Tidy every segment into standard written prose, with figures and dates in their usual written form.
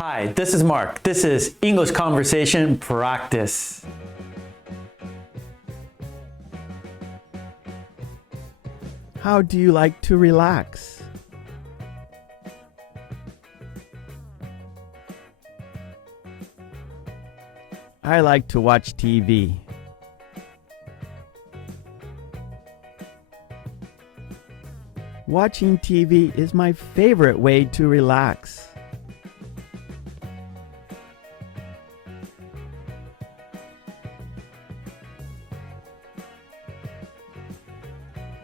Hi, this is Mark. This is English Conversation Practice. How do you like to relax? I like to watch TV. Watching TV is my favorite way to relax.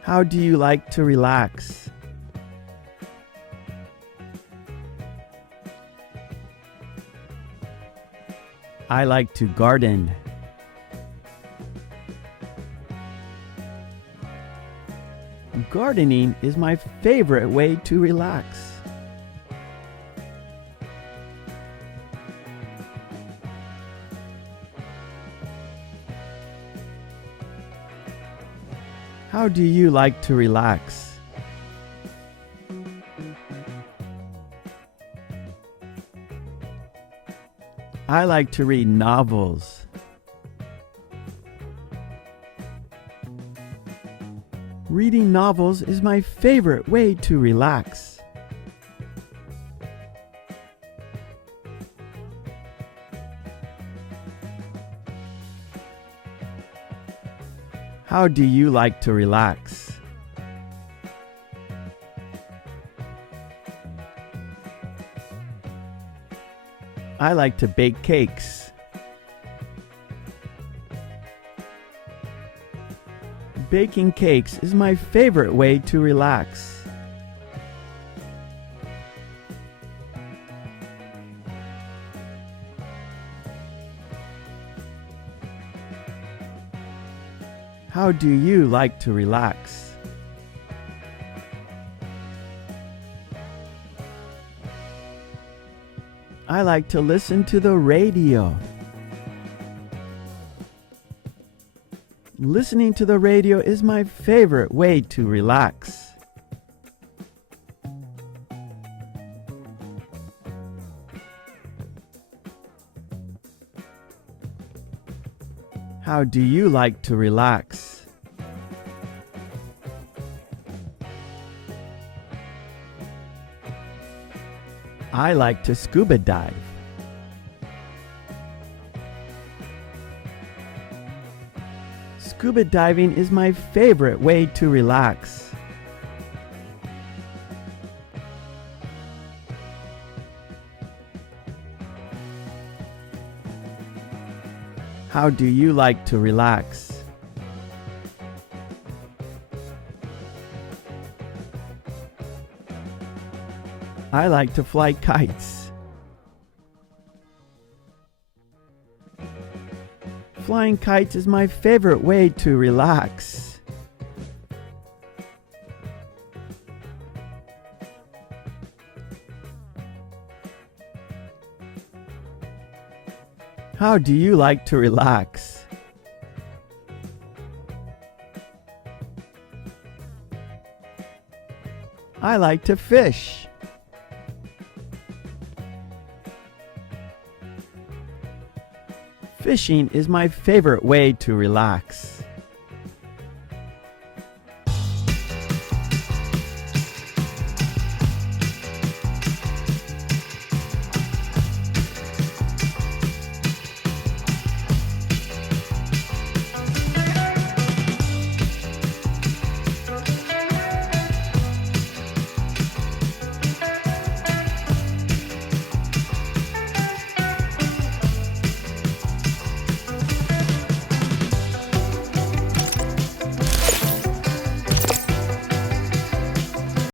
How do you like to relax? I like to garden. Gardening is my favorite way to relax. How do you like to relax? I like to read novels. Reading novels is my favorite way to relax. How do you like to relax? I like to bake cakes. Baking cakes is my favorite way to relax. How do you like to relax? I like to listen to the radio. Listening to the radio is my favorite way to relax. How do you like to relax? I like to scuba dive. Scuba diving is my favorite way to relax. How do you like to relax? I like to fly kites. Flying kites is my favorite way to relax. How do you like to relax? I like to fish. Fishing is my favorite way to relax.